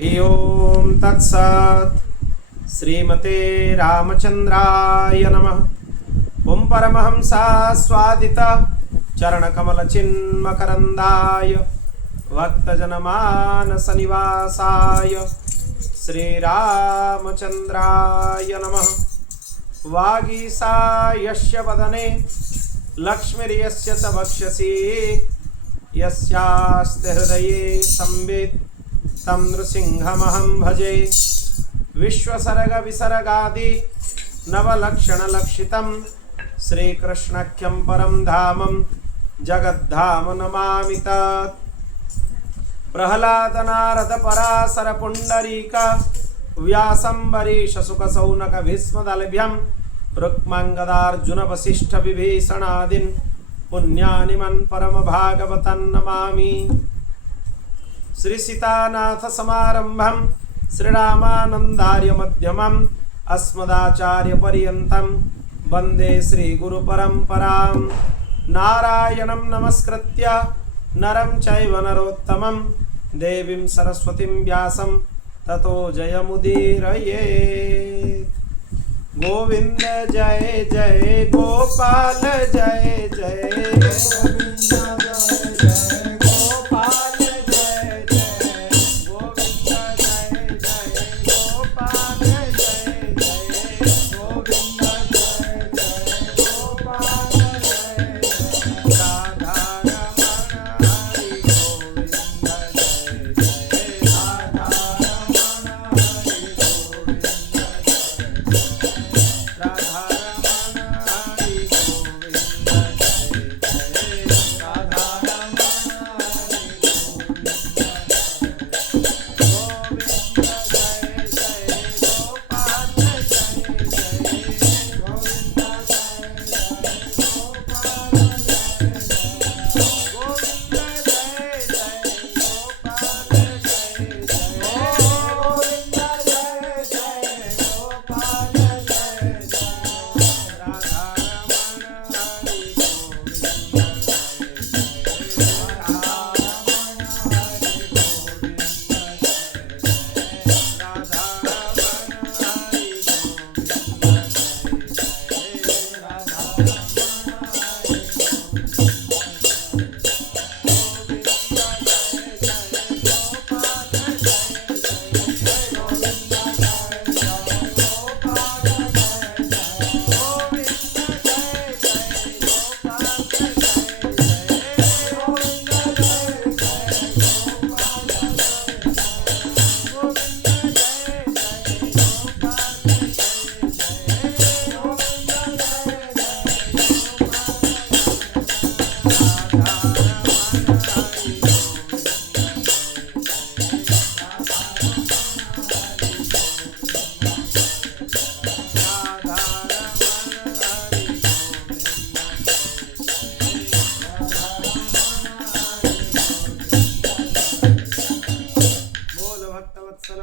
ओम तत्सत्। श्रीमते रामचंद्राय नमः। ओम परमहंसा स्वादित चरणकमलचिन्मकरन्दाय भक्तजनमानस निवासाय श्रीरामचंद्राय नमः। वागीसायस्य वदने लक्ष्मीर्यस्य च वक्षसि यस्यास्ते हृदये संवित् तं नृसिंहमहं भजे। विश्वसर्ग विसर्गादि नवलक्षणलक्षितं श्रीकृष्णाख्यं परं धामं जगद्धाम नमामि तत्। प्रह्लाद नारद पराशर पुंडरीक व्यासंबरीश सुख सौनक भीष्मदलभ्यं रुक्मांगदार्जुन वसिष्ठ विभीषणादीन् पुण्यानिमन् परम भागवतं नमामि। श्री सीतानाथ समारंभं श्रीरामानंदार्य मध्यमम् अस्मदाचार्य पर्यन्तं वन्दे श्री गुरु परंपरां। नारायणं नमस्कृत्य नरं चैव नरोत्तमं देवीं सरस्वतीं व्यासं ततो जयमुदीरयेत्। गोविंद जय जय गोपाल जय जय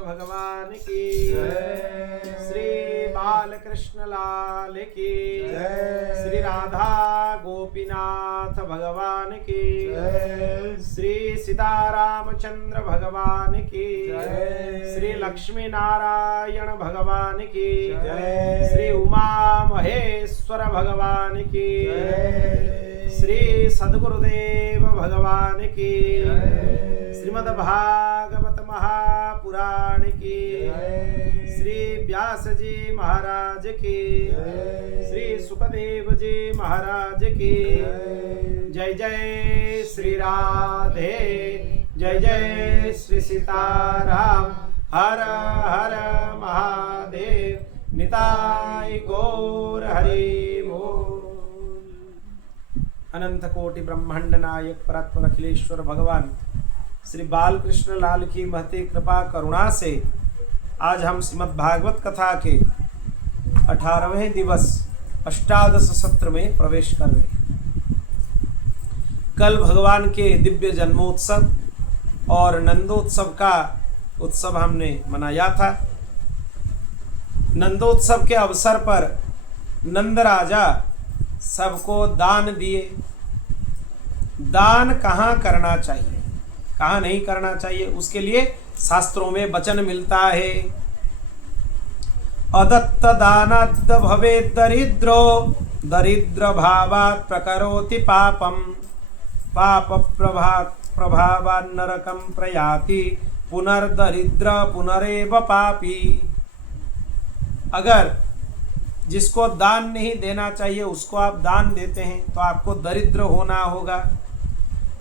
भगवान की श्री बालकृष्ण लाल की श्री राधा गोपीनाथ भगवान की श्री सीतारामचंद्र भगवान की श्री लक्ष्मी नारायण भगवान की श्री उमा महेश्वर भगवान की श्री सद्गुरुदेव भगवान की श्रीमद्भागवत महापुराण की श्री व्यास जी महाराज की श्री सुखदेव जी महाराज की जय जय श्री राधे जय जय श्री सीताराम हर हर महादेव निताय गौर हरि बोल। अनंत कोटि ब्रह्मांड नायक परात्पर अखिलेश्वर भगवान श्री बालकृष्ण लाल की महती कृपा करुणा से आज हम श्रीमद् भागवत कथा के 18वें दिवस अष्टादश सत्र में प्रवेश कर रहे हैं। कल भगवान के दिव्य जन्मोत्सव और नंदोत्सव का उत्सव हमने मनाया था। नंदोत्सव के अवसर पर नंद राजा सबको दान दिए। दान कहाँ करना चाहिए, कहाँ नहीं करना चाहिए, उसके लिए शास्त्रों में वचन मिलता है, अदत्त दानात् भवेत् दरिद्रो दरिद्र भावात् प्रकरोति पापम पाप प्रभावात् नरकं प्रयाति पुनर्दरिद्र पुनरेव पापी। अगर जिसको दान नहीं देना चाहिए उसको आप दान देते हैं तो आपको दरिद्र होना होगा,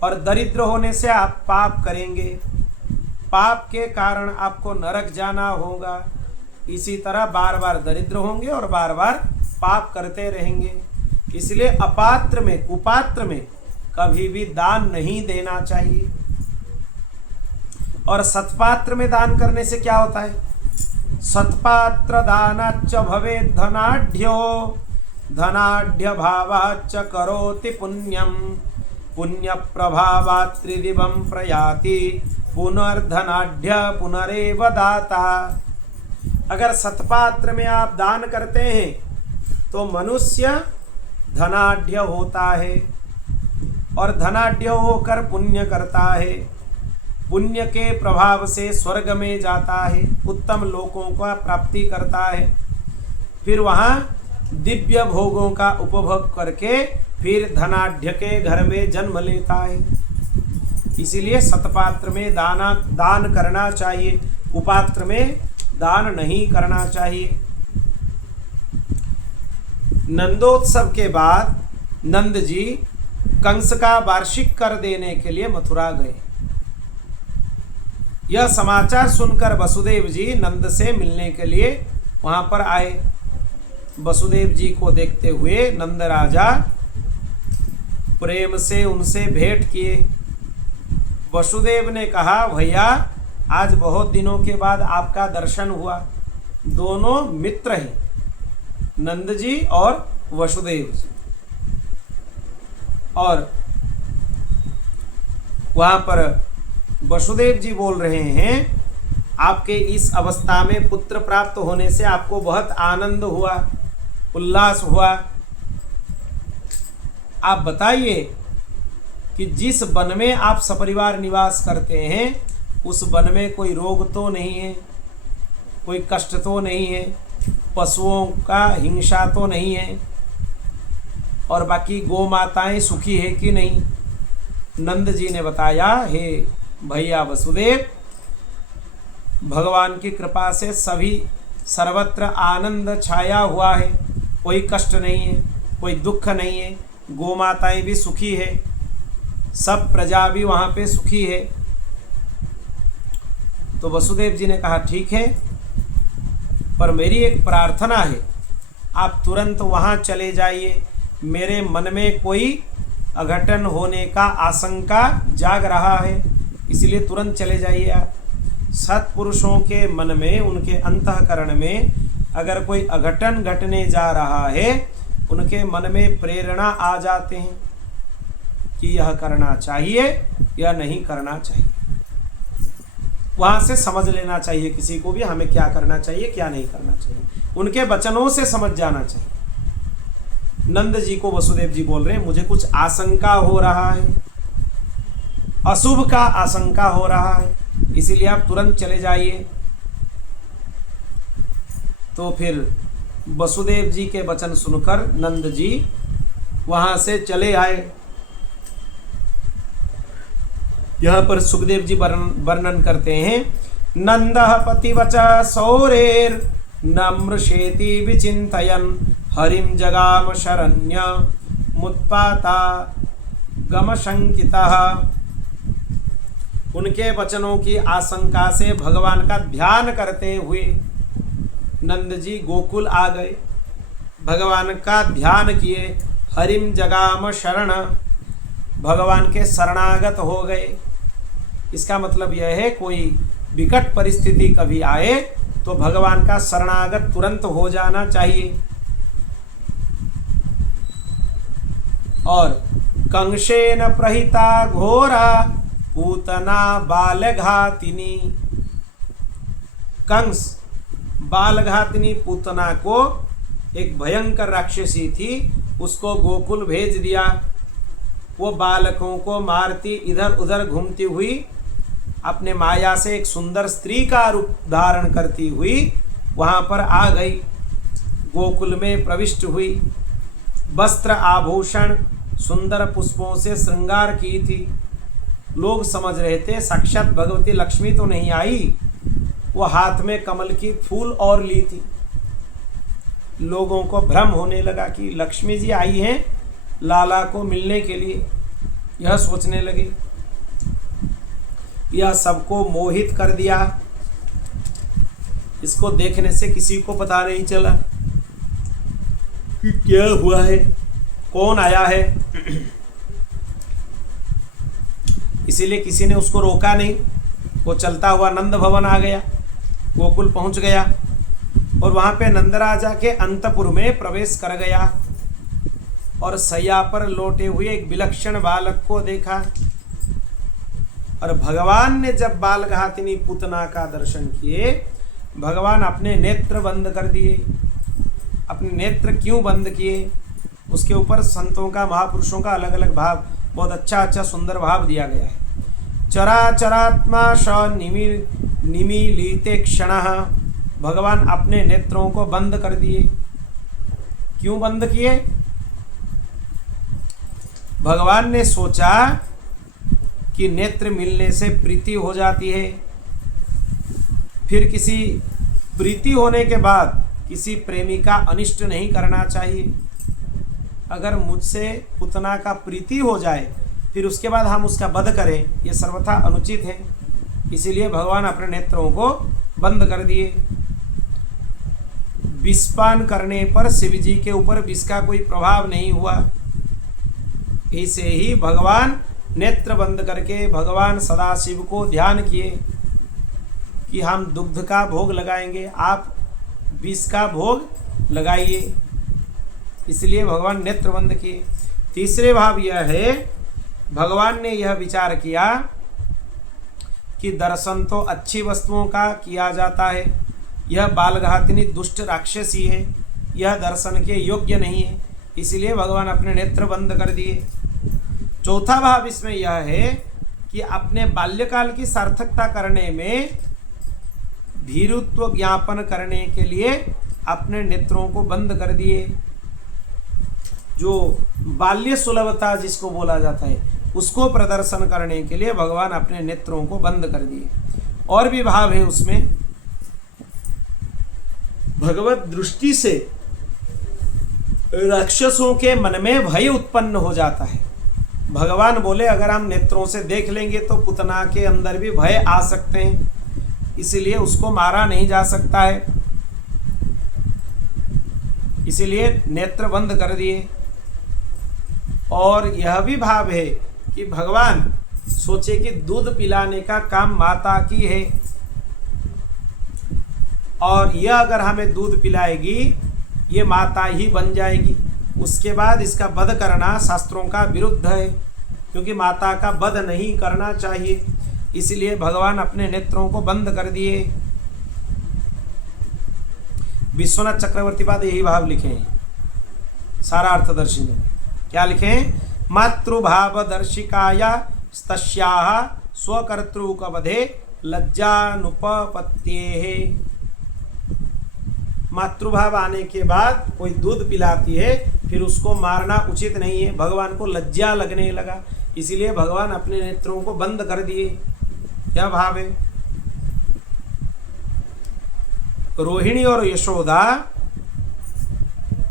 और दरिद्र होने से आप पाप करेंगे, पाप के कारण आपको नरक जाना होगा। इसी तरह बार बार दरिद्र होंगे और बार बार पाप करते रहेंगे। इसलिए अपात्र में, कुपात्र में कभी भी दान नहीं देना चाहिए। और सत्पात्र में दान करने से क्या होता है? सत्पात्र दानाच्च भवेत् धनाढ्यो धनाढ्य भावाच्च करोति पुण्यम पुण्य प्रभावात् त्रिदिवं प्रयाति पुनर्धनाढ्य पुनरेव दाता। अगर सत्पात्र में आप दान करते हैं तो मनुष्य धनाढ्य होता है, और धनाढ्य होकर पुण्य करता है, पुण्य के प्रभाव से स्वर्ग में जाता है, उत्तम लोकों का प्राप्ति करता है, फिर वहाँ दिव्य भोगों का उपभोग करके फिर धनाढ्य के घर में जन्म लेता है। इसीलिए सत्पात्र में दान करना चाहिए, कुपात्र में दान नहीं करना चाहिए। नंदोत्सव के बाद नंद जी कंस का वार्षिक कर देने के लिए मथुरा गए। यह समाचार सुनकर वसुदेव जी नंद से मिलने के लिए वहां पर आए। वसुदेव जी को देखते हुए नंद राजा प्रेम से उनसे भेंट किए। वसुदेव ने कहा, भैया आज बहुत दिनों के बाद आपका दर्शन हुआ। दोनों मित्र हैं, नंद जी और वसुदेव जी। और वहां पर वसुदेव जी बोल रहे हैं, आपके इस अवस्था में पुत्र प्राप्त होने से आपको बहुत आनंद हुआ, उल्लास हुआ। आप बताइए कि जिस वन में आप सपरिवार निवास करते हैं उस वन में कोई रोग तो नहीं है, कोई कष्ट तो नहीं है, पशुओं का हिंसा तो नहीं है, और बाकी गौ माताएं सुखी है कि नहीं? नंद जी ने बताया, हे भैया वसुदेव, भगवान की कृपा से सभी सर्वत्र आनंद छाया हुआ है, कोई कष्ट नहीं है, कोई दुख नहीं है, गौ माताएं भी सुखी है, सब प्रजा भी वहाँ पे सुखी है। तो वसुदेव जी ने कहा, ठीक है, पर मेरी एक प्रार्थना है, आप तुरंत वहाँ चले जाइए, मेरे मन में कोई अघटन होने का आशंका जाग रहा है, इसलिए तुरंत चले जाइए आप। सत्पुरुषों के मन में, उनके अंतःकरण में अगर कोई अघटन घटने जा रहा है, उनके मन में प्रेरणा आ जाते हैं कि यह करना चाहिए या नहीं करना चाहिए। वहाँ से समझ लेना चाहिए किसी को भी, हमें क्या करना चाहिए क्या नहीं करना चाहिए, उनके वचनों से समझ जाना चाहिए। नंद जी को वसुदेव जी बोल रहे हैं, मुझे कुछ आशंका हो रहा है, अशुभ का आशंका हो रहा है, इसीलिए आप तुरंत चले जाइए। तो फिर वसुदेव जी के वचन सुनकर नंद जी वहां से चले आए। यहाँ पर सुखदेव जी वर्णन करते हैं, नंदः पतिवच सौरेर नम्रशेति विचिन्तयन् हरिं जगाम शरण्य मुत्पाता गमशंकितः। उनके वचनों की आशंका से भगवान का ध्यान करते हुए नंद जी गोकुल आ गए, भगवान का ध्यान किए, हरिम जगाम शरण, भगवान के शरणागत हो गए। इसका मतलब यह है, कोई विकट परिस्थिति कभी आए तो भगवान का शरणागत तुरंत हो जाना चाहिए। और कंसेन प्रहिता घोरा पूतना बालघातिनी, कंस बालघातिनी पूतना को एक भयंकर राक्षसी थी, उसको गोकुल भेज दिया। वो बालकों को मारती, इधर उधर घूमती हुई अपने माया से एक सुंदर स्त्री का रूप धारण करती हुई वहाँ पर आ गई, गोकुल में प्रविष्ट हुई। वस्त्र आभूषण सुंदर पुष्पों से श्रृंगार की थी। लोग समझ रहे थे साक्षात भगवती लक्ष्मी तो नहीं आई, वो हाथ में कमल की फूल और ली थी। लोगों को भ्रम होने लगा कि लक्ष्मी जी आई हैं लाला को मिलने के लिए। यह सोचने लगे। यह सबको मोहित कर दिया। इसको देखने से किसी को पता नहीं चला कि क्या हुआ है, कौन आया है। इसीलिए किसी ने उसको रोका नहीं। वो चलता हुआ नंद भवन आ गया, गोकुल पहुंच गया और वहां पे नंदराजा के अंतपुर में प्रवेश कर गया और सैया पर लोटे हुए एक विलक्षण बालक को देखा। और भगवान ने जब बालघातिनी पुतना का दर्शन किए, भगवान अपने नेत्र बंद कर दिए। अपने नेत्र क्यों बंद किए, उसके ऊपर संतों का, महापुरुषों का अलग अलग भाव, बहुत अच्छा सुंदर भाव दिया गया है। चराचरात्मा स निमीलिते क्षणः, भगवान अपने नेत्रों को बंद कर दिए। क्यों बंद किए? भगवान ने सोचा कि नेत्र मिलने से प्रीति हो जाती है, फिर किसी प्रीति होने के बाद किसी प्रेमी का अनिष्ट नहीं करना चाहिए। अगर मुझसे पुतना का प्रीति हो जाए फिर उसके बाद हम उसका वध करें, यह सर्वथा अनुचित है। इसीलिए भगवान अपने नेत्रों को बंद कर दिए। विषपान करने पर शिव जी के ऊपर विष का कोई प्रभाव नहीं हुआ। ऐसे ही भगवान नेत्र बंद करके भगवान सदाशिव को ध्यान किए कि हम दुग्ध का भोग लगाएंगे, आप विष का भोग लगाइए। इसलिए भगवान नेत्र बंद किए। तीसरे भाव यह है, भगवान ने यह विचार किया कि दर्शन तो अच्छी वस्तुओं का किया जाता है, यह बालघातिनी दुष्ट राक्षसी है, यह दर्शन के योग्य नहीं है, इसलिए भगवान अपने नेत्र बंद कर दिए। चौथा भाव इसमें यह है कि अपने बाल्यकाल की सार्थकता करने में भीरुत्व ज्ञापन करने के लिए अपने नेत्रों को बंद कर दिए। जो बाल्य सुलभता जिसको बोला जाता है, उसको प्रदर्शन करने के लिए भगवान अपने नेत्रों को बंद कर दिए। और भी भाव है उसमें, भगवत दृष्टि से राक्षसों के मन में भय उत्पन्न हो जाता है। भगवान बोले अगर हम नेत्रों से देख लेंगे तो पुतना के अंदर भी भय आ सकते हैं, इसलिए उसको मारा नहीं जा सकता है, इसीलिए नेत्र बंद कर दिए। और यह भी भाव है कि भगवान सोचे कि दूध पिलाने का काम माता की है और यह अगर हमें दूध पिलाएगी ये माता ही बन जाएगी, उसके बाद इसका वध करना शास्त्रों का विरुद्ध है, क्योंकि माता का वध नहीं करना चाहिए। इसलिए भगवान अपने नेत्रों को बंद कर दिए। विश्वनाथ चक्रवर्ती पाद यही भाव लिखे हैं सारा अर्थदर्शी में। क्या लिखे हैं? मातृभाव दर्शिकाया तस्याः स्वकर्तृकवधे लज्जानुपपत्तेः। मातृभाव आने के बाद कोई दूध पिलाती है फिर उसको मारना उचित नहीं है, भगवान को लज्जा लगने लगा, इसीलिए भगवान अपने नेत्रों को बंद कर दिए। क्या भाव है? रोहिणी और यशोदा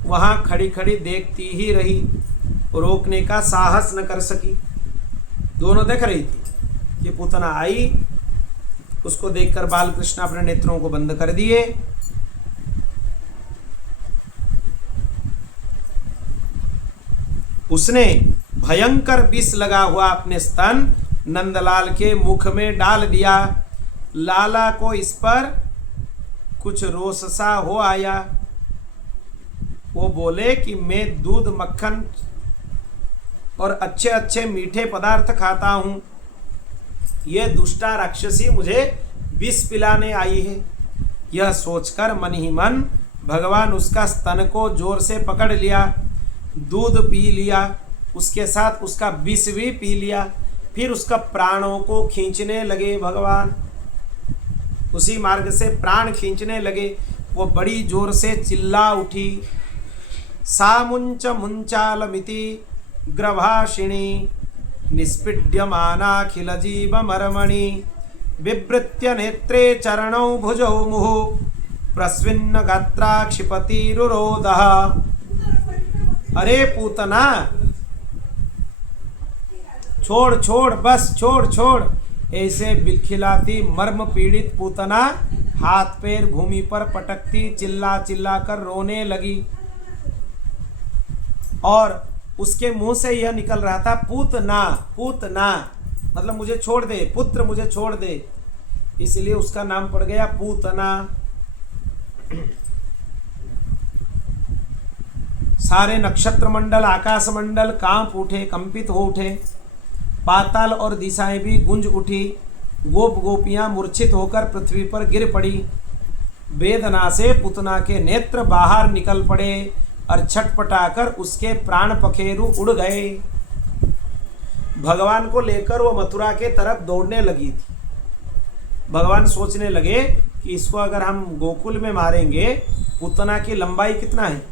वहां खड़ी खड़ी देखती ही रही, रोकने का साहस न कर सकी। दोनों देख रही थी। ये पुतना आई, उसको देखकर बालकृष्ण अपने नेत्रों को बंद कर दिए। उसने भयंकर विष लगा हुआ अपने स्तन नंदलाल के मुख में डाल दिया। लाला को इस पर कुछ रोष सा हो आया। वो बोले कि मैं दूध, मक्खन और अच्छे अच्छे मीठे पदार्थ खाता हूँ, ये दुष्टा राक्षसी मुझे विष पिलाने आई है। यह सोचकर मन ही मन भगवान उसका स्तन को जोर से पकड़ लिया, दूध पी लिया, उसके साथ उसका विष भी पी लिया। फिर उसका प्राणों को खींचने लगे भगवान, उसी मार्ग से प्राण खींचने लगे। वो बड़ी जोर से चिल्ला उठी, सामुंच मुंचालमिति ग्रभाषिणी निष्पीड्यमानाखिल जीव मर्मणि विवृत्य नेत्रे चरणौ भुजौ मुहुः प्रस्विन्न गात्रा क्षिपतिरुरोधः। अरे पूतना, छोड़ छोड़, बस छोड़ छोड़। ऐसे बिलखिलाती मर्म पीड़ित पूतना हाथ पैर भूमि पर पटकती चिल्ला चिल्ला कर रोने लगी, और उसके मुंह से यह निकल रहा था पूतना पूतना, मतलब मुझे छोड़ दे पुत्र, मुझे छोड़ दे। इसलिए उसका नाम पड़ गया पूतना। सारे नक्षत्र मंडल आकाश मंडल कांप उठे, कंपित हो उठे, पाताल और दिशाएं भी गुंज उठी। गोप गोपियां मूर्छित होकर पृथ्वी पर गिर पड़ी। वेदना से पुतना के नेत्र बाहर निकल पड़े और छटपटाकर उसके प्राण पखेरु उड़ गए। भगवान को लेकर वो मथुरा के तरफ दौड़ने लगी थी। भगवान सोचने लगे कि इसको अगर हम गोकुल में मारेंगे, पुतना की लंबाई कितना है,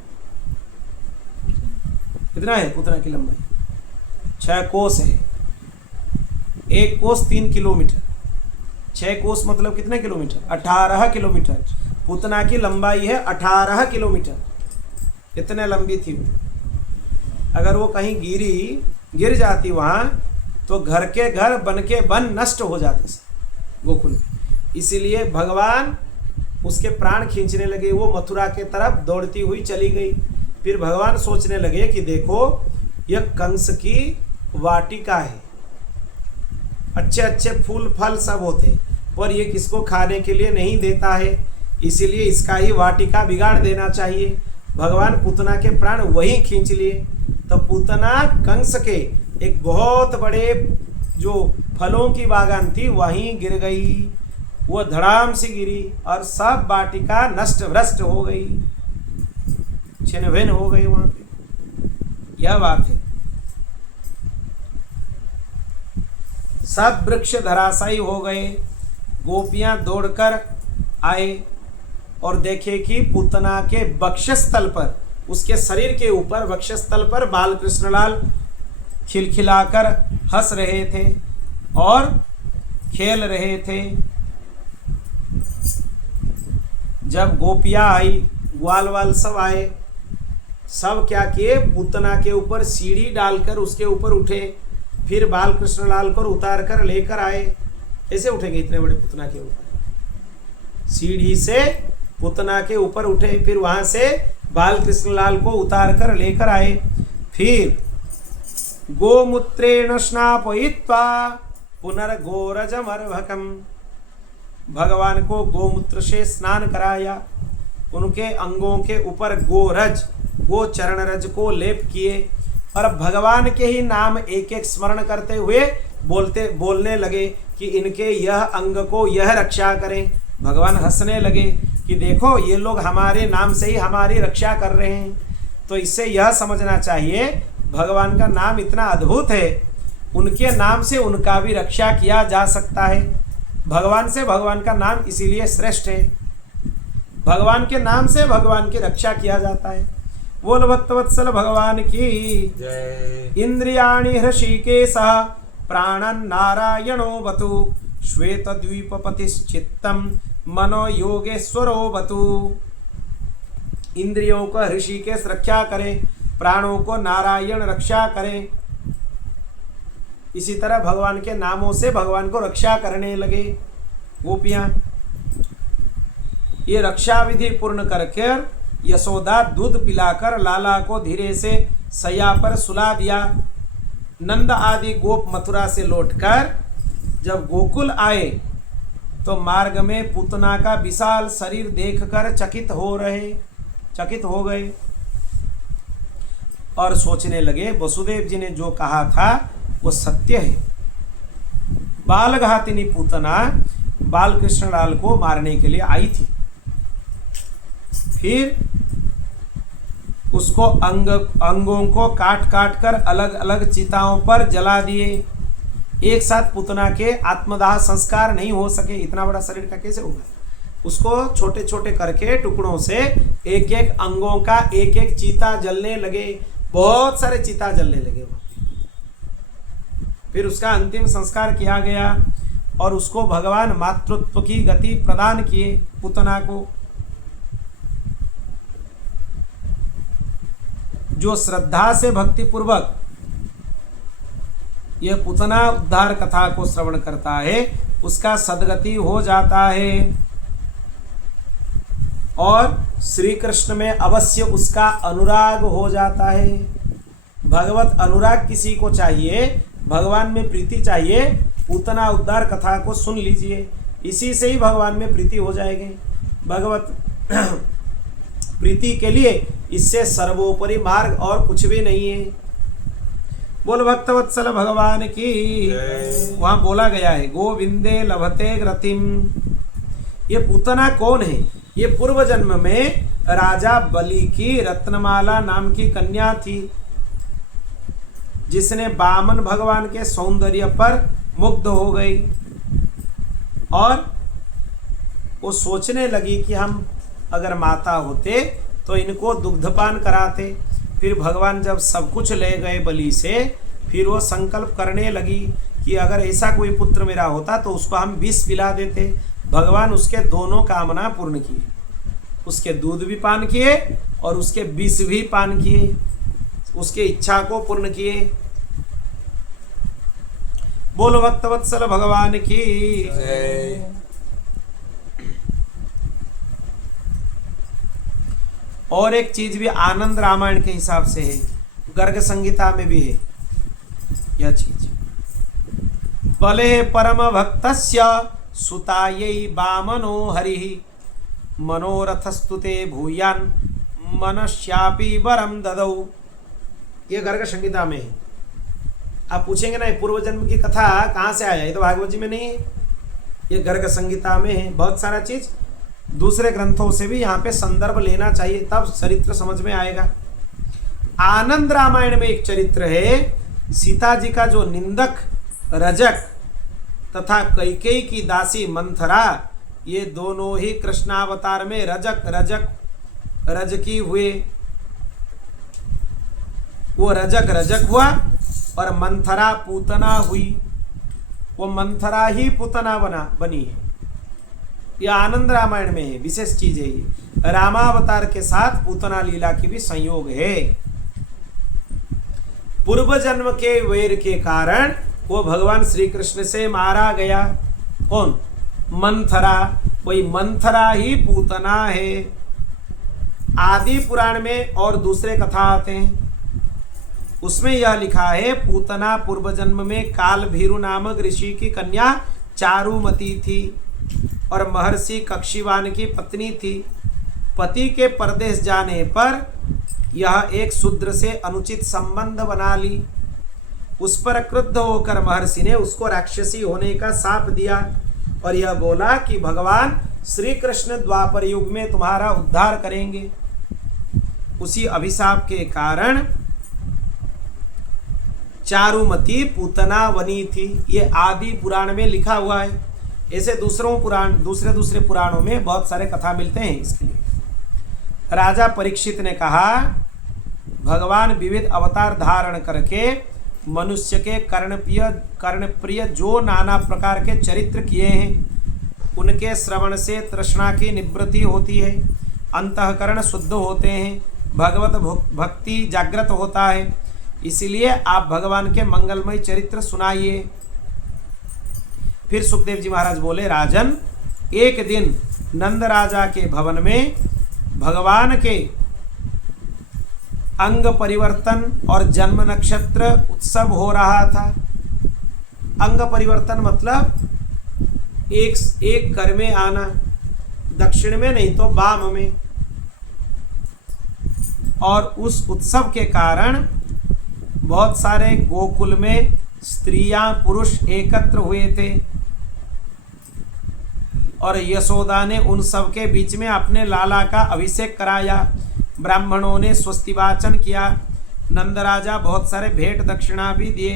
कितना है पुतना की लंबाई? 6 कोस है। 1 कोस 3 किलोमीटर, 6 कोस मतलब कितने किलोमीटर? 18 किलोमीटर। पुतना की लंबाई है 18 किलोमीटर, इतने लंबी थी वो। अगर वो कहीं गिर जाती वहाँ तो घर के घर बन के बन नष्ट हो जाते गोकुल में। इसीलिए भगवान उसके प्राण खींचने लगे। वो मथुरा के तरफ दौड़ती हुई चली गई। फिर भगवान सोचने लगे कि देखो, यह कंस की वाटिका है, अच्छे अच्छे फूल फल सब होते, पर ये किसको खाने के लिए नहीं देता है, इसीलिए इसका ही वाटिका बिगाड़ देना चाहिए। भगवान पूतना के प्राण वहीं खींच लिए। तो पूतना कंस के एक बहुत बड़े जो फलों की बागान थी वहीं गिर गई। वो धड़ाम से गिरी और सब वाटिका नष्ट भ्रष्ट हो गई, छिन्न भिन्न हो गई वहां पे। यह बात है। सब वृक्ष धराशायी हो गए। गोपियां दौड़कर आए और देखे कि पूतना के वक्षस्थल पर, उसके शरीर के ऊपर वक्षस्थल पर बाल कृष्णलाल खिलखिलाकर हंस रहे थे और खेल रहे थे। जब गोपियां आई, ग्वाल वाल सब आए, सब क्या किए, पूतना के ऊपर सीढ़ी डालकर उसके ऊपर उठे, फिर बाल कृष्णलाल को उतार कर लेकर आए। ऐसे उठेंगे इतने बड़े पूतना के ऊपर? सीढ़ी से पूतना के ऊपर उठे, फिर वहां से बाल कृष्णलाल को उतार कर लेकर आए। फिर गोमूत्रेण स्नापयित्वा पुनर्गोरजमर्भकम, भगवान को गोमूत्र से स्नान कराया। उनके अंगों के ऊपर गोरज, गो चरण रज को लेप किए और भगवान के ही नाम एक एक स्मरण करते हुए बोलने लगे कि इनके यह अंग को यह रक्षा करें। भगवान हंसने लगे कि देखो, ये लोग हमारे नाम से ही हमारी रक्षा कर रहे हैं। तो इससे यह समझना चाहिए भगवान का नाम इतना अद्भुत है, उनके नाम से उनका भी रक्षा किया जा सकता है। भगवान से भगवान का नाम इसीलिए श्रेष्ठ है, भगवान के नाम से भगवान की रक्षा किया जाता है। बोल भक्तवत्सल भगवान की जय। इंद्रियाणि हृषिकेशः प्राणन् नारायणो वतु श्वेतद्वीपपतिश्चित्तं मनो योगेश्वरो वतु। इंद्रियों को ऋषिकेश रक्षा करे, प्राणों को नारायण रक्षा करे। इसी तरह भगवान के नामों से भगवान को रक्षा करने लगे गोपियां। ये रक्षा विधि पूर्ण करके यशोदा दूध पिलाकर लाला को धीरे से सैया पर सुला दिया। नंद आदि गोप मथुरा से लौटकर जब गोकुल आए तो मार्ग में पूतना का विशाल शरीर देखकर चकित हो गए और सोचने लगे वसुदेव जी ने जो कहा था वो सत्य है। बालघातिनी पूतना बाल कृष्ण लाल को मारने के लिए आई थी। फिर उसको अंगों को काट काट कर अलग अलग चिताओं पर जला दिए। एक साथ पुतना के आत्मदाह संस्कार नहीं हो सके, इतना बड़ा शरीर का कैसे होगा। उसको छोटे छोटे करके टुकड़ों से एक एक अंगों का एक एक चीता जलने लगे, बहुत सारे चीता जलने लगे। फिर उसका अंतिम संस्कार किया गया और उसको भगवान मातृत्व की गति प्रदान किए पुतना को। जो श्रद्धा से भक्ति पूर्वक यह पुतना उद्धार कथा को श्रवण करता है उसका सद्गति हो जाता है और श्री कृष्ण में अवश्य उसका अनुराग हो जाता है। भगवत अनुराग किसी को चाहिए, भगवान में प्रीति चाहिए, पुतना उद्धार कथा को सुन लीजिए, इसी से ही भगवान में प्रीति हो जाएगी। भगवत प्रीति के लिए इससे सर्वोपरि मार्ग और कुछ भी नहीं है। बोल भक्तवत्सल भगवान की। वहां बोला गया है गोविंदे लभते रतिम। ये पूतना कौन है? ये पूर्व जन्म में राजा बलि की रत्नमाला नाम की कन्या थी, जिसने वामन भगवान के सौंदर्य पर मुग्ध हो गई और वो सोचने लगी कि हम अगर माता होते तो इनको दुग्धपान कराते। फिर भगवान जब सब कुछ ले गए बलि से, फिर वो संकल्प करने लगी कि अगर ऐसा कोई पुत्र मेरा होता तो उसको हम विष पिला देते। भगवान उसके दोनों कामना पूर्ण किए, उसके दूध भी पान किए और उसके विष भी पान किए, उसके इच्छा को पूर्ण किए। बोलो भक्तवत्सल भगवान की। और एक चीज भी आनंद रामायण के हिसाब से है, गर्ग संहिता में भी है यह चीज। बले परम भक्तस्य सुतायै वामनो हरिः मनोरथस्तुते भूयान मनश्यापि वरम ददौ। ये गर्ग संहिता में है। आप पूछेंगे ना पूर्व जन्म की कथा कहाँ से आया, ये तो भागवत जी में नहीं है, ये गर्ग संहिता में है। बहुत सारा चीज दूसरे ग्रंथों से भी यहाँ पे संदर्भ लेना चाहिए, तब चरित्र समझ में आएगा। आनंद रामायण में एक चरित्र है, सीता जी का जो निंदक रजक तथा कैकेयी की दासी मंथरा, ये दोनों ही कृष्णावतार में रजकी हुए। वो रजक हुआ और मंथरा पूतना हुई। वो मंथरा ही पूतना बनी है। यह आनंद रामायण में है, विशेष चीज है ये। रामावतार के साथ पूतना लीला की भी संयोग है। पूर्व जन्म के वैर के कारण वो भगवान श्री कृष्ण से मारा गया। कौन? मंथरा। वही मंथरा ही पूतना है। आदि पुराण में और दूसरे कथा आते हैं, उसमें यह लिखा है पूतना पूर्व जन्म में काल भीरु नामक ऋषि की कन्या चारुमती थी और महर्षि कक्षीवान की पत्नी थी। पति के परदेश जाने पर यह एक शूद्र से अनुचित संबंध बना ली। उस पर क्रुद्ध होकर महर्षि ने उसको राक्षसी होने का शाप दिया और यह बोला कि भगवान श्री कृष्ण द्वापर युग में तुम्हारा उद्धार करेंगे। उसी अभिशाप के कारण चारुमती पूतना बनी थी। ये आदि पुराण में लिखा हुआ है। ऐसे दूसरे पुराणों में बहुत सारे कथा मिलते हैं इसके लिए। राजा परीक्षित ने कहा भगवान विविध अवतार धारण करके मनुष्य के कर्णप्रिय जो नाना प्रकार के चरित्र किए हैं, उनके श्रवण से तृष्णा की निवृत्ति होती है, अंतःकरण शुद्ध होते हैं, भगवत भक्ति जागृत होता है। इसीलिए आप भगवान के मंगलमय चरित्र सुनाइए। फिर सुखदेव जी महाराज बोले, राजन, एक दिन नंद राजा के भवन में भगवान के अंग परिवर्तन और जन्म नक्षत्र उत्सव हो रहा था। अंग परिवर्तन मतलब एक कर में आना, दक्षिण में नहीं तो वाम में। और उस उत्सव के कारण बहुत सारे गोकुल में स्त्रियां पुरुष एकत्र हुए थे और यशोदा ने उन सब के बीच में अपने लाला का अभिषेक कराया। ब्राह्मणों ने स्वस्ति वाचन किया। नंद राजा बहुत सारे भेंट दक्षिणा भी दिए।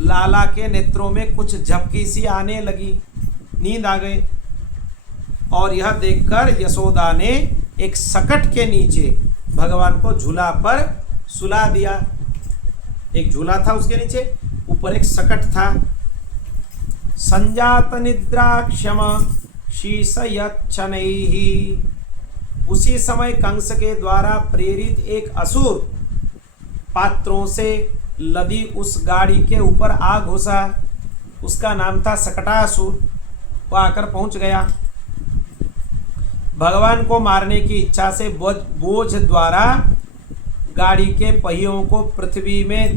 लाला के नेत्रों में कुछ झपकी सी आने लगी, नींद आ गई। और यह देखकर यशोदा ने एक सकट के नीचे भगवान को झूला पर सुला दिया। एक झूला था, उसके नीचे ऊपर एक सकट था। संजात निद्राक्षम शीशयच्छनैहि। उसी समय कंस के द्वारा प्रेरित एक असुर पात्रों से लदी उस गाड़ी के ऊपर आ घुसा। उसका नाम था सकटासुर। वो आकर पहुंच गया। भगवान को मारने की इच्छा से बोझ द्वारा गाड़ी के पहियों को पृथ्वी में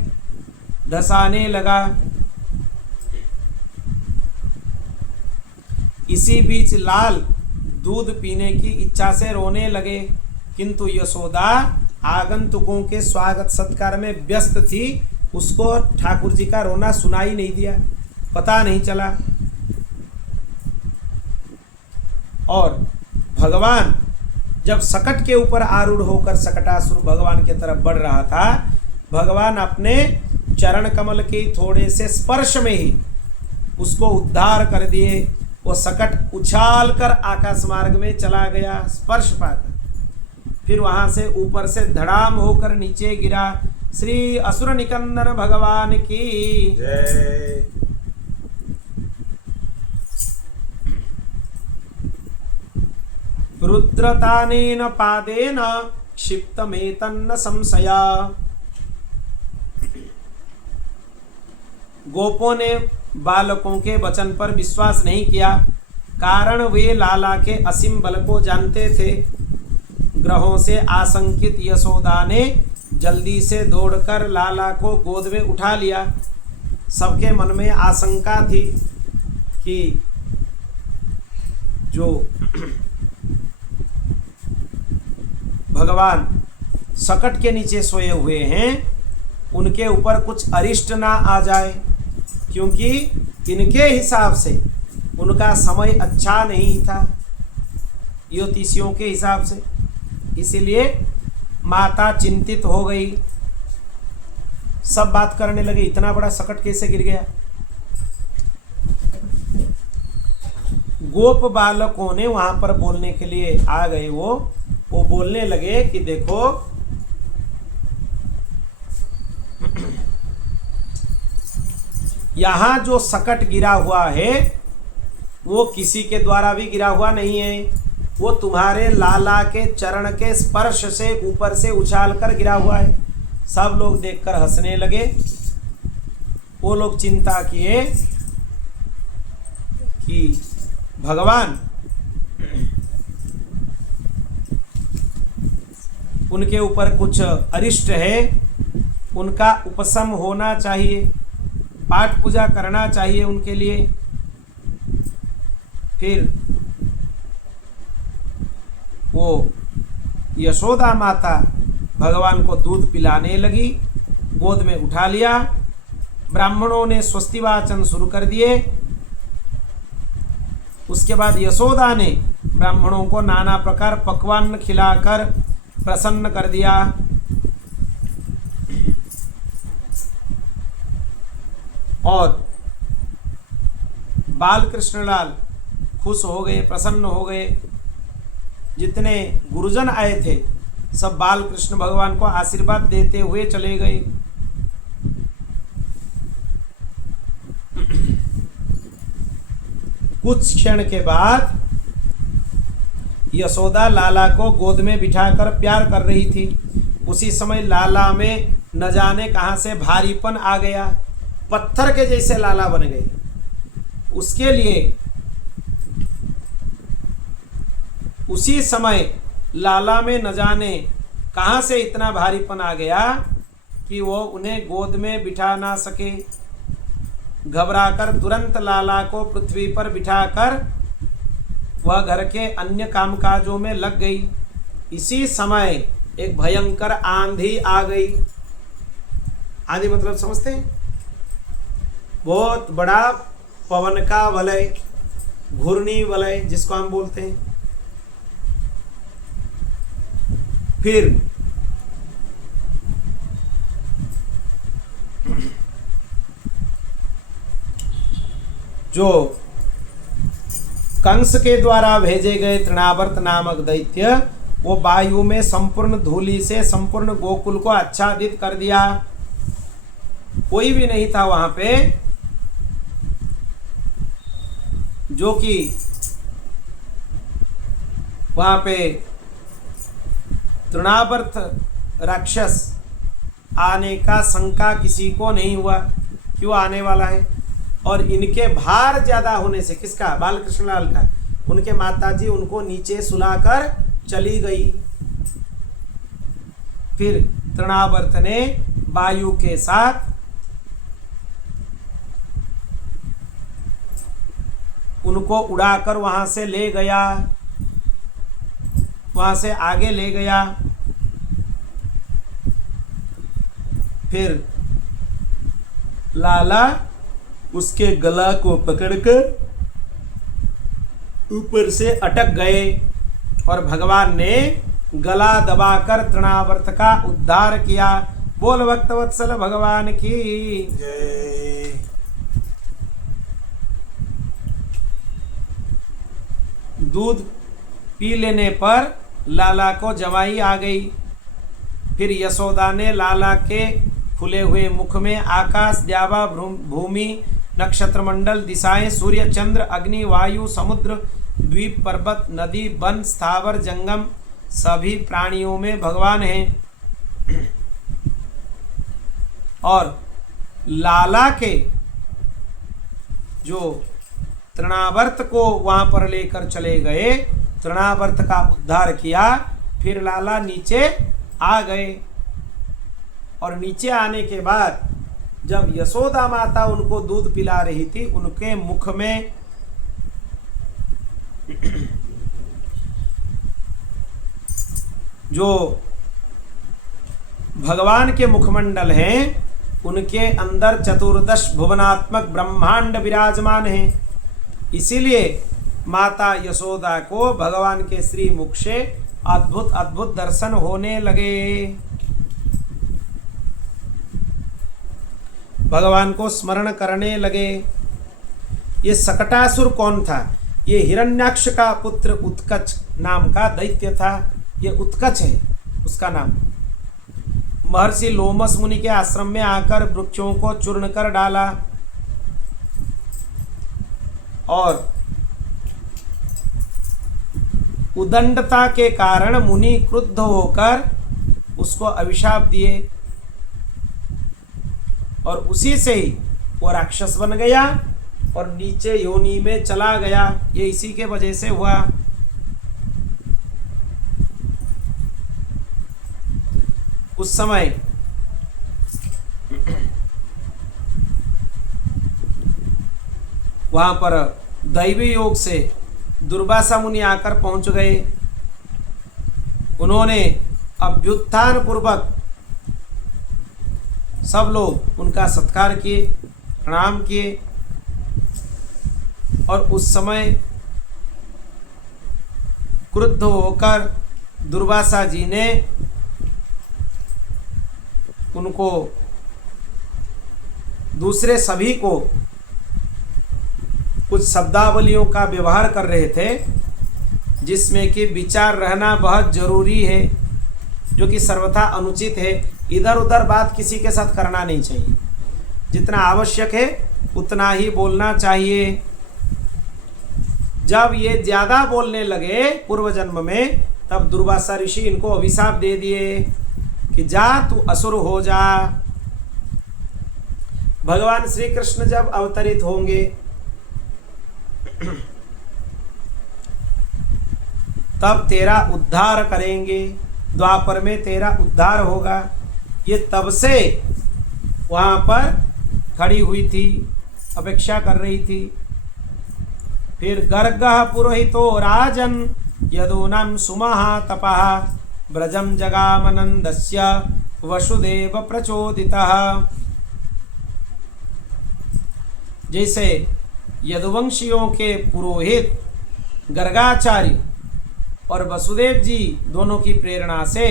धंसाने लगा। इसी बीच लाल दूध पीने की इच्छा से रोने लगे, किंतु यशोदा आगंतुकों के स्वागत सत्कार में व्यस्त थी। उसको ठाकुर जी का रोना सुनाई नहीं दिया, पता नहीं चला। और भगवान जब सकट के ऊपर आरूढ़ होकर सकटासुर भगवान की तरफ बढ़ रहा था, भगवान अपने चरण कमल के थोड़े से स्पर्श में ही उसको उद्धार कर दिए। वो सकट उछाल कर आकाश मार्ग में चला गया स्पर्श पाकर। फिर वहां से ऊपर से धड़ाम होकर नीचे गिरा। श्री असुर निकंदन भगवान की जय। रुद्रतानेन पादेन क्षिप्तमेतन्न संशया। गोपों ने बालकों के वचन पर विश्वास नहीं किया, कारण वे लाला के असीम बल को जानते थे। ग्रहों से आशंकित यशोदा ने जल्दी से दौड़कर लाला को गोद में उठा लिया। सबके मन में आशंका थी कि जो भगवान सकट के नीचे सोए हुए हैं उनके ऊपर कुछ अरिष्ट ना आ जाए, क्योंकि इनके हिसाब से उनका समय अच्छा नहीं था, ज्योतिषियों के हिसाब से। इसीलिए माता चिंतित हो गई। सब बात करने लगे, इतना बड़ा सकट कैसे गिर गया। गोप बालकों ने वहां पर बोलने के लिए आ गए। वो बोलने लगे कि देखो, यहाँ जो सकट गिरा हुआ है वो किसी के द्वारा भी गिरा हुआ नहीं है, वो तुम्हारे लाला के चरण के स्पर्श से ऊपर से उछाल कर गिरा हुआ है। सब लोग देखकर हंसने लगे। वो लोग चिंता किए कि भगवान उनके ऊपर कुछ अरिष्ट है, उनका उपशम होना चाहिए, पाठ पूजा करना चाहिए उनके लिए। फिर वो यशोदा माता भगवान को दूध पिलाने लगी, गोद में उठा लिया। ब्राह्मणों ने स्वस्ति वाचन शुरू कर दिए। उसके बाद यशोदा ने ब्राह्मणों को नाना प्रकार पकवान खिलाकर प्रसन्न कर दिया। और बाल कृष्णलाल खुश हो गए, प्रसन्न हो गए। जितने गुरुजन आए थे सब बाल कृष्ण भगवान को आशीर्वाद देते हुए चले गए। कुछ क्षण के बाद यशोदा लाला को गोद में बिठाकर प्यार कर रही थी। उसी समय लाला में न जाने कहां से भारीपन आ गया, पत्थर के जैसे लाला बन गए। उसके लिए उसी समय लाला में न जाने कहां से इतना भारीपन आ गया कि वो उन्हें गोद में बिठा ना सके। घबराकर तुरंत लाला को पृथ्वी पर बिठाकर वह घर के अन्य कामकाजों में लग गई। इसी समय एक भयंकर आंधी आ गई। आंधी मतलब समझते हैं? बहुत बड़ा पवन का वलय, घूर्णी वलय जिसको हम बोलते हैं। फिर जो कंस के द्वारा भेजे गए तृणावर्त नामक दैत्य, वो वायु में संपूर्ण धूलि से संपूर्ण गोकुल को आच्छादित कर दिया। कोई भी नहीं था वहां पे जो कि वहां पे तृणावर्त राक्षस आने का शंका किसी को नहीं हुआ। क्यों आने वाला है? और इनके भार ज्यादा होने से, किसका? बालकृष्ण लाल का। उनके माताजी उनको नीचे सुलाकर चली गई। फिर तृणावर्त ने वायु के साथ उनको उड़ाकर वहां से ले गया, वहां से आगे ले गया। फिर लाला उसके गला को पकड़कर ऊपर से अटक गए और भगवान ने गला दबाकर तृणावर्त का उद्धार किया। बोल भक्तवत्सल भगवान की जय। दूध पी लेने पर लाला को जवाई आ गई। फिर यशोदा ने लाला के खुले हुए मुख में आकाश, द्यावा, भूमि, नक्षत्र मंडल, दिशाएं, सूर्य, चंद्र, अग्नि, वायु, समुद्र, द्वीप, पर्वत, नदी, वन, स्थावर, जंगम, सभी प्राणियों में भगवान हैं। और लाला के जो तृणावर्त को वहां पर लेकर चले गए, तृणावर्त का उद्धार किया। फिर लाला नीचे आ गए और नीचे आने के बाद जब यशोदा माता उनको दूध पिला रही थी, उनके मुख में जो भगवान के मुखमंडल हैं, उनके अंदर चतुर्दश भुवनात्मक ब्रह्मांड विराजमान हैं। इसीलिए माता यशोदा को भगवान के श्री मुख से अद्भुत अद्भुत दर्शन होने लगे। भगवान को स्मरण करने लगे। ये सकटासुर कौन था? ये हिरण्याक्ष का पुत्र उत्कच नाम का दैत्य था। ये उत्कच है उसका नाम। महर्षि लोमस मुनि के आश्रम में आकर वृक्षों को चूर्ण कर डाला और उदंडता के कारण मुनि क्रुद्ध होकर उसको अभिशाप दिए और उसी से ही वो राक्षस बन गया और नीचे योनि में चला गया। ये इसी के वजह से हुआ। उस समय वहां पर दैवी योग से दुर्वासा मुनि आकर पहुंच गए। उन्होंने अभ्युत्थान पूर्वक सब लोग उनका सत्कार किए, प्रणाम किए और उस समय क्रुद्ध होकर दुर्वासा जी ने उनको दूसरे सभी को कुछ शब्दावलियों का व्यवहार कर रहे थे, जिसमें कि विचार रहना बहुत जरूरी है, जो कि सर्वथा अनुचित है। इधर उधर बात किसी के साथ करना नहीं चाहिए। जितना आवश्यक है उतना ही बोलना चाहिए। जब ये ज्यादा बोलने लगे पूर्व जन्म में, तब दुर्वासा ऋषि इनको अभिशाप दे दिए कि जा तू असुर हो जा। भगवान श्री कृष्ण जब अवतरित होंगे तब तेरा उद्धार करेंगे, द्वापर में तेरा उद्धार होगा। ये तब से वहां पर खड़ी हुई थी, अपेक्षा कर रही थी। फिर गर्गः पुरोहितो राजन यदूनम सुमहा तपः ब्रजम जगामनंदस्य वसुदेव प्रचोदितः। जैसे यदुवंशियों के पुरोहित गर्गाचार्य और वसुदेव जी दोनों की प्रेरणा से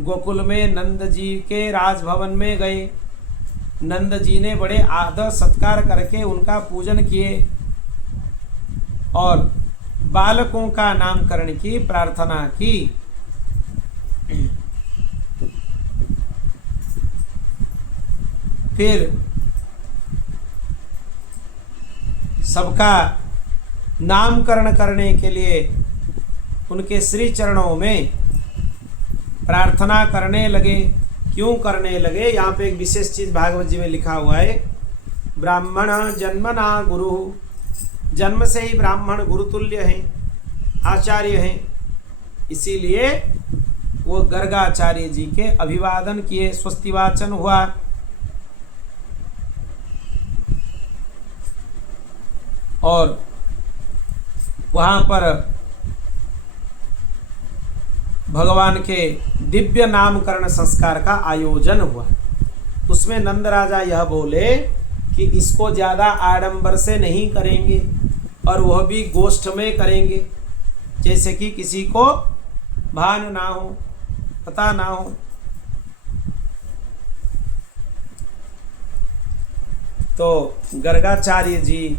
गोकुल में नंद जी के राजभवन में गए। नंद जी ने बड़े आदर सत्कार करके उनका पूजन किए। और बालकों का नामकरण की प्रार्थना की। फिर सबका नामकरण करने के लिए उनके श्री चरणों में प्रार्थना करने लगे। क्यों करने लगे? यहाँ पे एक विशेष चीज भागवत जी में लिखा हुआ है, ब्राह्मण जन्मना गुरु, जन्म से ही ब्राह्मण गुरुतुल्य हैं, आचार्य हैं। इसीलिए वो गर्गाचार्य जी के अभिवादन किए, स्वस्ति वाचन हुआ। और वहाँ पर भगवान के दिव्य नामकरण संस्कार का आयोजन हुआ। उसमें नंद राजा यह बोले कि इसको ज़्यादा आडंबर से नहीं करेंगे और वह भी गोष्ठ में करेंगे, जैसे कि किसी को भान ना हो, पता ना हो। तो गर्गाचार्य जी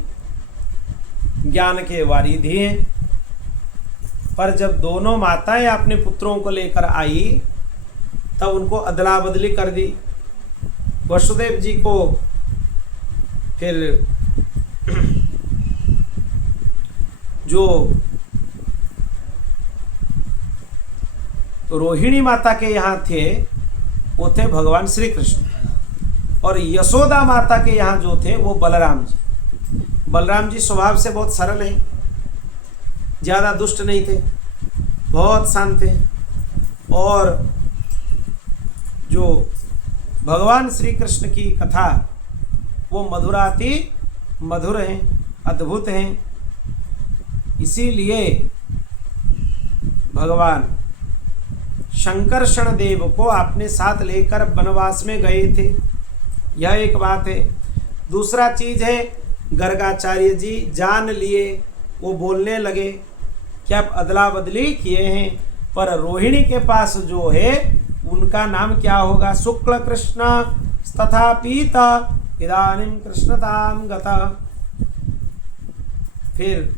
ज्ञान के वारिधि हैं, पर जब दोनों माताएं अपने पुत्रों को लेकर आई तब उनको अदला बदली कर दी। वसुदेव जी को फिर जो रोहिणी माता के यहाँ थे वो थे भगवान श्री कृष्ण, और यशोदा माता के यहाँ जो थे वो बलराम जी। बलराम जी स्वभाव से बहुत सरल हैं, ज़्यादा दुष्ट नहीं थे, बहुत शांत थे। और जो भगवान श्री कृष्ण की कथा वो मधुराति मधुर हैं, अद्भुत हैं। इसीलिए भगवान शंकरषण देव को अपने साथ लेकर वनवास में गए थे, यह एक बात है। दूसरा चीज है, गर्गाचार्य जी जान लिए, वो बोलने लगे कि आप अदला बदली किए हैं, पर रोहिणी के पास जो है उनका नाम क्या होगा? शुक्ल कृष्ण तथा पीता इदानीं कृष्णतां गता। फिर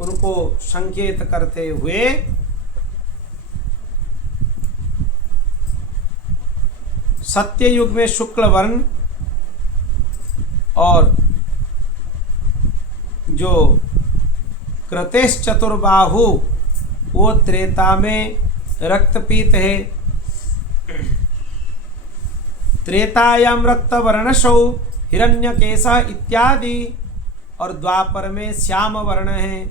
उनको संकेत करते हुए सत्ययुग में शुक्ल वर्ण और जो कृतेश चतुर्बाहु वो त्रेता में रक्तपीत है। त्रेतायां रक्तवर्णशौ हिरण्यकेशः इत्यादि, और द्वापर में श्याम वर्ण है।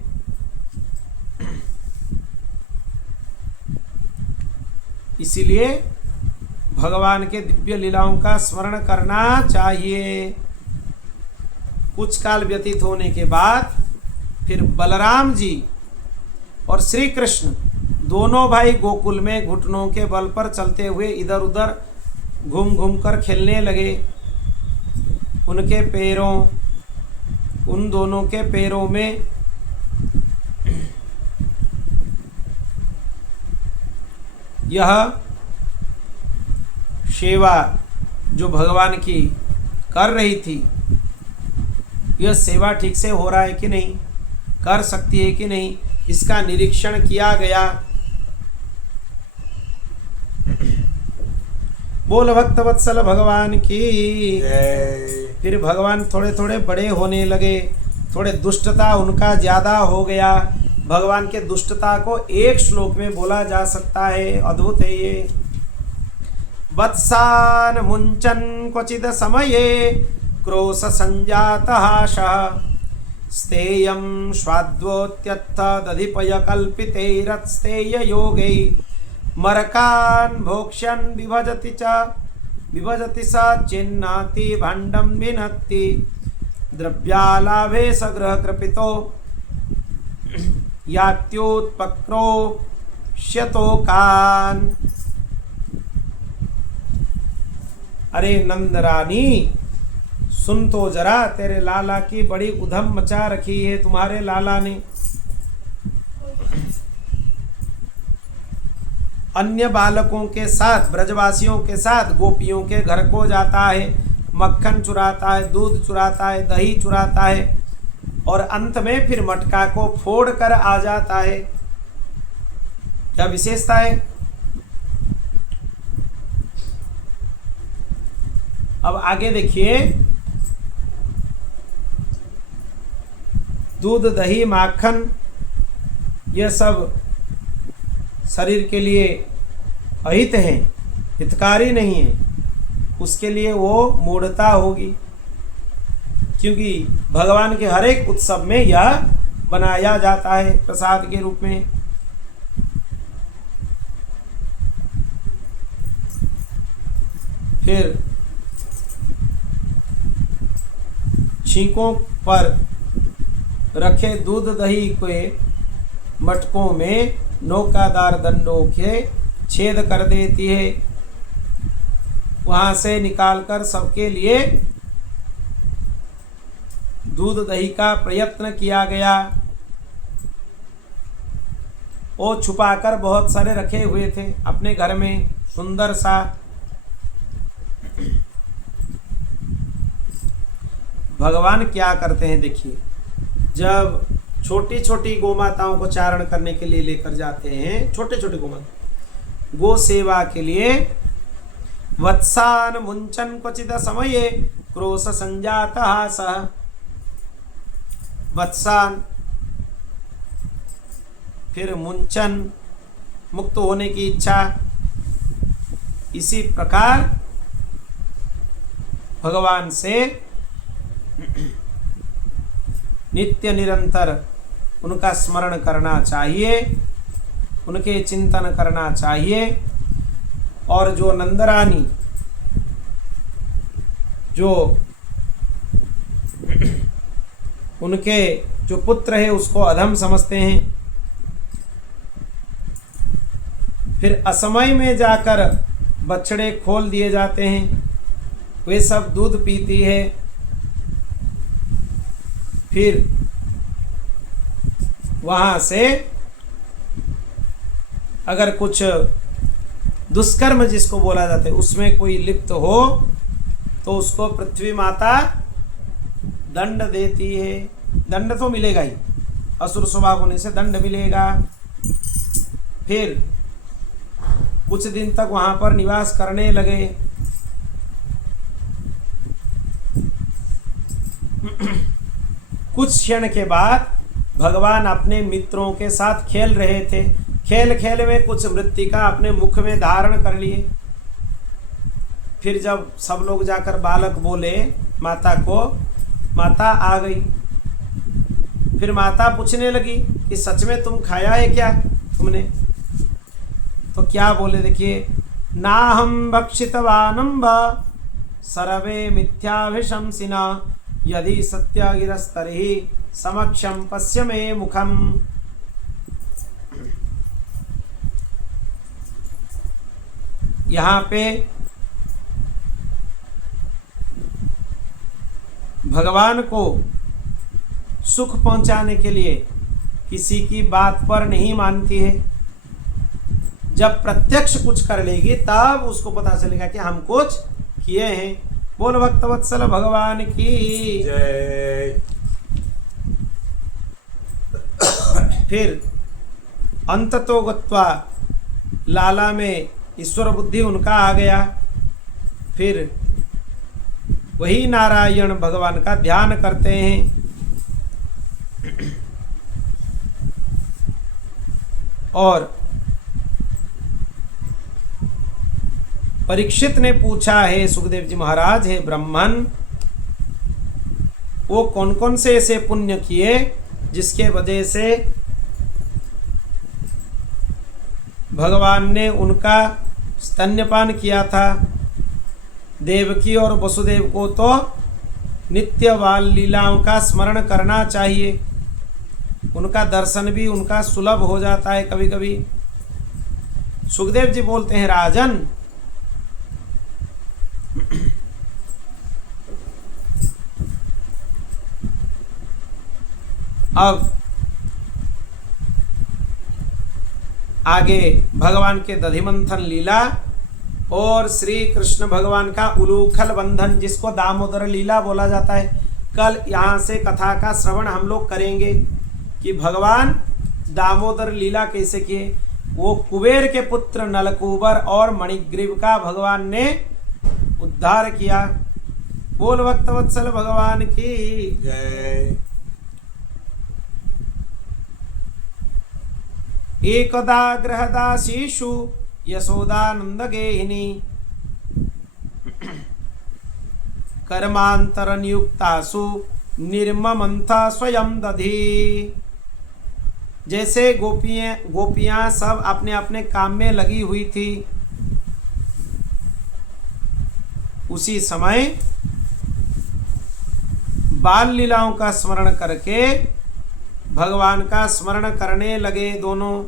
इसीलिए भगवान के दिव्य लीलाओं का स्मरण करना चाहिए। कुछ काल व्यतीत होने के बाद फिर बलराम जी और श्री कृष्ण दोनों भाई गोकुल में घुटनों के बल पर चलते हुए इधर उधर घूम घूम कर खेलने लगे। उनके पैरों, उन दोनों के पैरों में यह सेवा जो भगवान की कर रही थी, यह सेवा ठीक से हो रहा है कि नहीं, कर सकती है कि नहीं, इसका निरीक्षण किया गया। बोल भक्त वत्सल भगवान की। फिर भगवान थोड़े थोड़े बड़े होने लगे, थोड़े दुष्टता उनका ज़्यादा हो गया। भगवान के दुष्टता को एक श्लोक में बोला जा सकता है, अद्भुत है ये। वत्सान मुंचन क्वचिद समये क्रोश संजातः शः स्तेयं स्वाद्वोत्यत्तदधिपय कल्पितैरत्स्तेय योगै मरकान् भोक्ष्यन् विभजति स चिन्नाति भाण्डं विनत्ति द्रव्यालाभे स गृहकृपितो यात्योत्पक्रोश्यतोकान्। अरे नंद रानी, सुन तो जरा, तेरे लाला की बड़ी उधम मचा रखी है तुम्हारे लाला ने। अन्य बालकों के साथ, ब्रजवासियों के साथ गोपियों के घर को जाता है, मक्खन चुराता है, दूध चुराता है, दही चुराता है, और अंत में फिर मटका को फोड़ कर आ जाता है। क्या विशेषता है? अब आगे देखिए, दूध, दही, माखन यह सब शरीर के लिए अहित हैं, हितकारी नहीं है, उसके लिए वो मूढ़ता होगी, क्योंकि भगवान के हर एक उत्सव में यह बनाया जाता है प्रसाद के रूप में। फिर छींकों पर रखे दूध दही के मटकों में नौकादार दंडों के छेद कर देती है, वहां से निकालकर सबके लिए दूध दही का प्रयत्न किया गया। वो छुपाकर बहुत सारे रखे हुए थे अपने घर में, सुंदर सा। भगवान क्या करते हैं देखिए, जब छोटी छोटी गोमाताओं को चारण करने के लिए लेकर जाते हैं, छोटे छोटे गोमाता गो सेवा के लिए, वत्सान मुंचन क्वचित समये क्रोश संजातः सः। वत्सान, फिर मुंचन, मुक्त होने की इच्छा। इसी प्रकार भगवान से नित्य निरंतर उनका स्मरण करना चाहिए, उनके चिंतन करना चाहिए। और जो नंदरानी, जो उनके जो पुत्र है उसको अधम समझते हैं, फिर असमय में जाकर बछड़े खोल दिए जाते हैं, वे सब दूध पीती है। फिर वहां से अगर कुछ दुष्कर्म जिसको बोला जाता है उसमें कोई लिप्त हो तो उसको पृथ्वी माता दंड देती है। दंड तो मिलेगा ही, असुर स्वभाव होने से दंड मिलेगा। फिर कुछ दिन तक वहां पर निवास करने लगे। कुछ क्षण के बाद भगवान अपने मित्रों के साथ खेल रहे थे। खेल खेल में कुछ मृत्तिका अपने मुख में धारण कर लिए। फिर जब सब लोग जाकर बालक बोले माता को, माता आ गई। फिर माता पूछने लगी कि सच में तुम खाया है क्या तुमने? तो क्या बोले देखिए, नाहं भक्षितवानंब सर्वे मिथ्याभिशंसिना यदि सत्यागिरस्तर्हि समक्षम पश्य मे मुखम। यहाँ पे भगवान को सुख पहुंचाने के लिए किसी की बात पर नहीं मानती है। जब प्रत्यक्ष कुछ कर लेगी तब उसको पता चलेगा कि हम कुछ किए हैं। बोल भक्तवत्सल भगवान की जय। फिर अंततो गत्वा लाला में ईश्वर बुद्धि उनका आ गया। फिर वही नारायण भगवान का ध्यान करते हैं। और परीक्षित ने पूछा है सुखदेव जी महाराज, हे ब्राह्मण, वो कौन कौन से ऐसे पुण्य किए जिसके वजह से भगवान ने उनका स्तन्यपान किया था। देवकी और वसुदेव को तो नित्य बाल लीलाओं का स्मरण करना चाहिए, उनका दर्शन भी उनका सुलभ हो जाता है कभी कभी। सुखदेव जी बोलते हैं, राजन, अब आगे भगवान के दधिमंथन लीला और श्री कृष्ण भगवान का उलूखल बंधन, जिसको दामोदर लीला बोला जाता है, कल यहाँ से कथा का श्रवण हम लोग करेंगे कि भगवान दामोदर लीला कैसे किए। वो कुबेर के पुत्र नलकूबर और मणिग्रीव का भगवान ने उद्धार किया। बोल भक्तवत्सल भगवान की जय। एकदा गृहदासीषु यशोदानंद गेहिनी कर्मांतर नियुक्तासु निर्ममंथा स्वयं दधी। जैसे गोपियां सब अपने अपने काम में लगी हुई थी, उसी समय बाल लीलाओं का स्मरण करके भगवान का स्मरण करने लगे। दोनों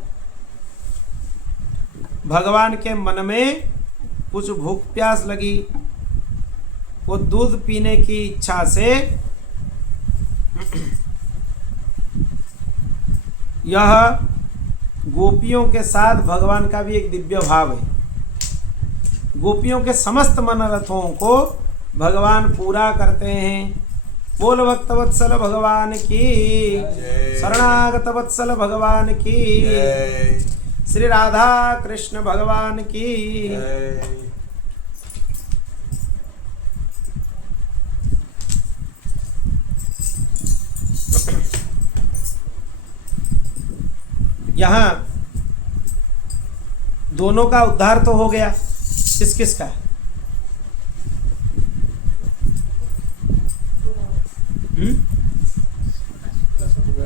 भगवान के मन में कुछ भूख प्यास लगी, वो दूध पीने की इच्छा से यह गोपियों के साथ भगवान का भी एक दिव्य भाव है। गोपियों के समस्त मनोरथों को भगवान पूरा करते हैं। बोल भक्तवत्सल भगवान की, शरणागत वत्सल भगवान की, श्री राधा कृष्ण भगवान की। यहाँ दोनों का उद्धार तो हो गया। किस किस का?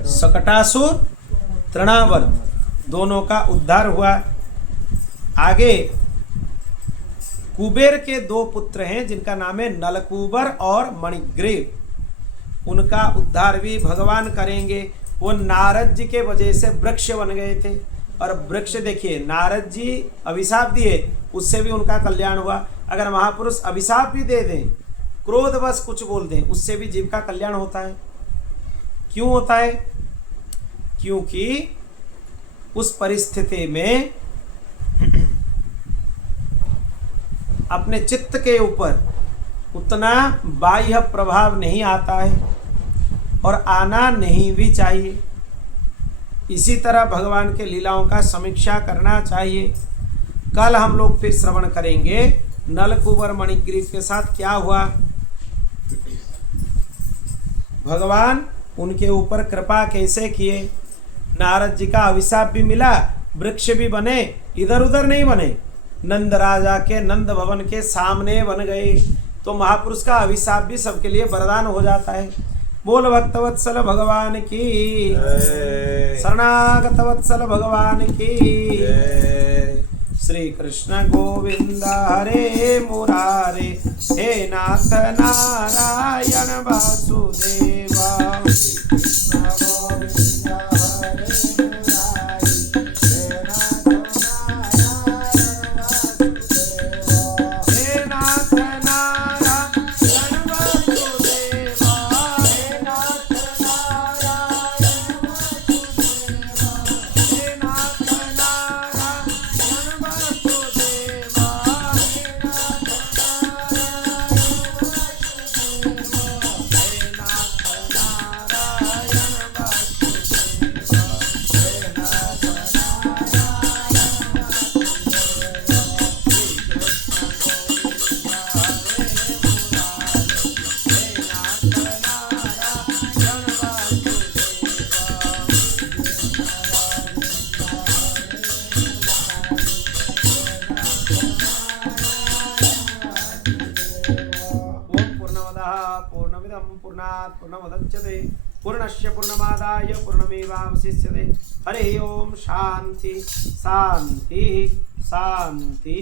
सकटासुर तृणावर्त दोनों का उद्धार हुआ। आगे कुबेर के दो पुत्र हैं जिनका नाम है नलकूबर और मणिग्रीव, उनका उद्धार भी भगवान करेंगे। वो नारद जी के वजह से वृक्ष बन गए थे, और वृक्ष देखिए नारद जी अभिशाप दिए, उससे भी उनका कल्याण हुआ। अगर महापुरुष अभिशाप भी दे दें, क्रोधवश कुछ बोल दें, उससे भी जीव का कल्याण होता है। क्यों होता है? क्योंकि उस परिस्थिति में अपने चित्त के ऊपर उतना बाह्य प्रभाव नहीं आता है, और आना नहीं भी चाहिए। इसी तरह भगवान के लीलाओं का समीक्षा करना चाहिए। कल हम लोग फिर श्रवण करेंगे नलकूबर मणिग्रीव के साथ क्या हुआ। भगवान उनके ऊपर कृपा कैसे किए। नारद जी का अभिशाप भी मिला, वृक्ष भी बने, इधर उधर नहीं बने, नंद राजा के नंद भवन के सामने बन गए। तो महापुरुष का अभिशाप भी सबके लिए वरदान हो जाता है। बोल भक्तवत्सल भगवान की, शरणागत वत्सल भगवान की। श्री कृष्ण गोविंद हरे मुरारे, हे नाथ नारायण वासुदेवा। कृष्ण गोविंद हरे मुरारे, हे नाथ नारायण वासुदेवा। हे नाथ नारायण वासुदेवा, हे नाथ नारायण वासुदेवा, हे नाथ नारायण वासुदेवा, हे नाथ पूर्णात् पूर्णमुदच्यते पूर्णस्य पूर्णमादाय पूर्णमेवावशिष्यते। हरि ओम शांति शांति शांति।